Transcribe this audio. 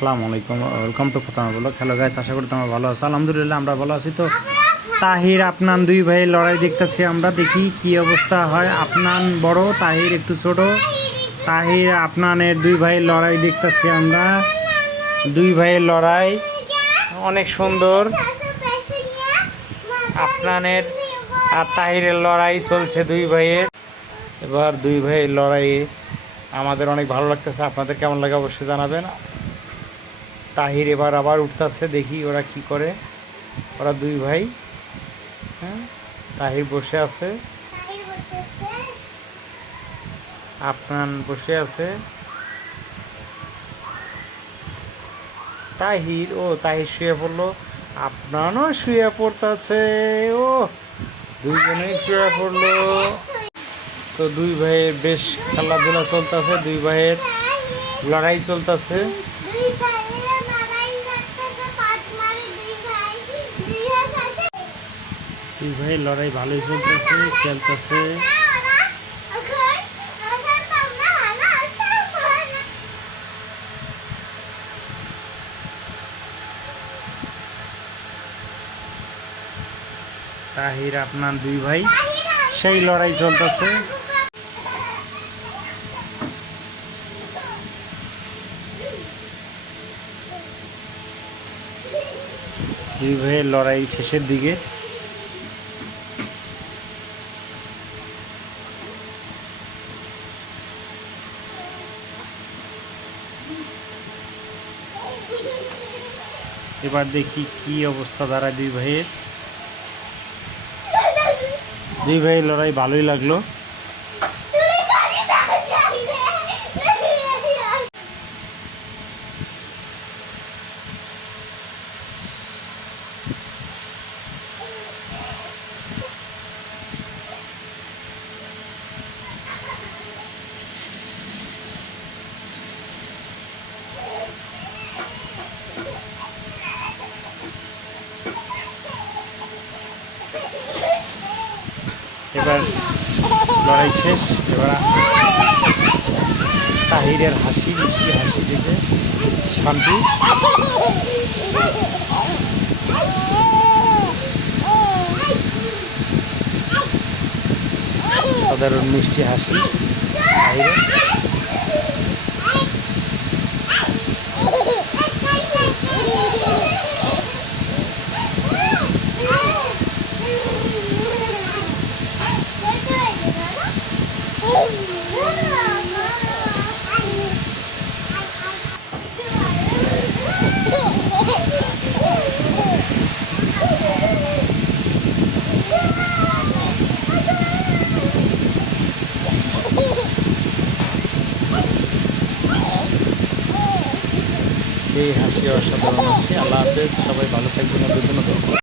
আসসালামু আলাইকুম, welcome to Fatema blog. Hello guys, আশা করি তোমরা ভালো আছো। আলহামদুলিল্লাহ আমরা ভালো আছি। তো তাহির আপনান দুই ভাই লড়াই দেখতেছি আমরা, দেখি কি অবস্থা হয়। আপনান বড়, তাহির একটু ছোট। তাহির আপনানের দুই ভাইয়ের লড়াই দেখতেছি আমরা। দুই ভাইয়ের লড়াই অনেক সুন্দর। আপনানের আর তাহিরের লড়াই চলছে দুই ভাইয়ের। এবার দুই ভাইয়ের লড়াইয়ে আমাদের অনেক ভালো লাগতেছে। আপনাদের কেমন লাগে অবশ্যই জানাবেন। তাহির এবার আবার উঠতেছে, দেখি ওরা কি করে। ওরা দুই ভাই, হ্যাঁ, তাহির বসে আছে, আপনান বসে আছে। তাহির শুয়ে পড়লো, আপনানও শুয়ে পড়তেছে। ও দুইজনেই শুয়ে পড়লো। তো দুই ভাইয়ের বেশ খেলাধুলা চলতেছে, দুই ভাইয়ের লড়াই চলতেছে। দুই ভাইয়ের লড়াই ভালোই চলতেছে, খেলতেছে। তাহির আপনার দুই ভাই সেই লড়াই চলতেছে। দুই ভাইয়ের লড়াই শেষের দিকে। এবার দেখি কি অবস্থা দাঁড়ায় দুই ভাইয়ের। দুই ভাইয়ের লড়াই ভালোই লাগলো। এবার লড়াই শেষ। এবার তাহিরের হাসি, মিষ্টি হাসি দেখে শান্তি। সাধারণ মিষ্টি হাসি তাহিরের। সেই হাসি অসাধারণ হাসি। আল্লাহ হাফেজ, সবাই ভালো থাকবেন।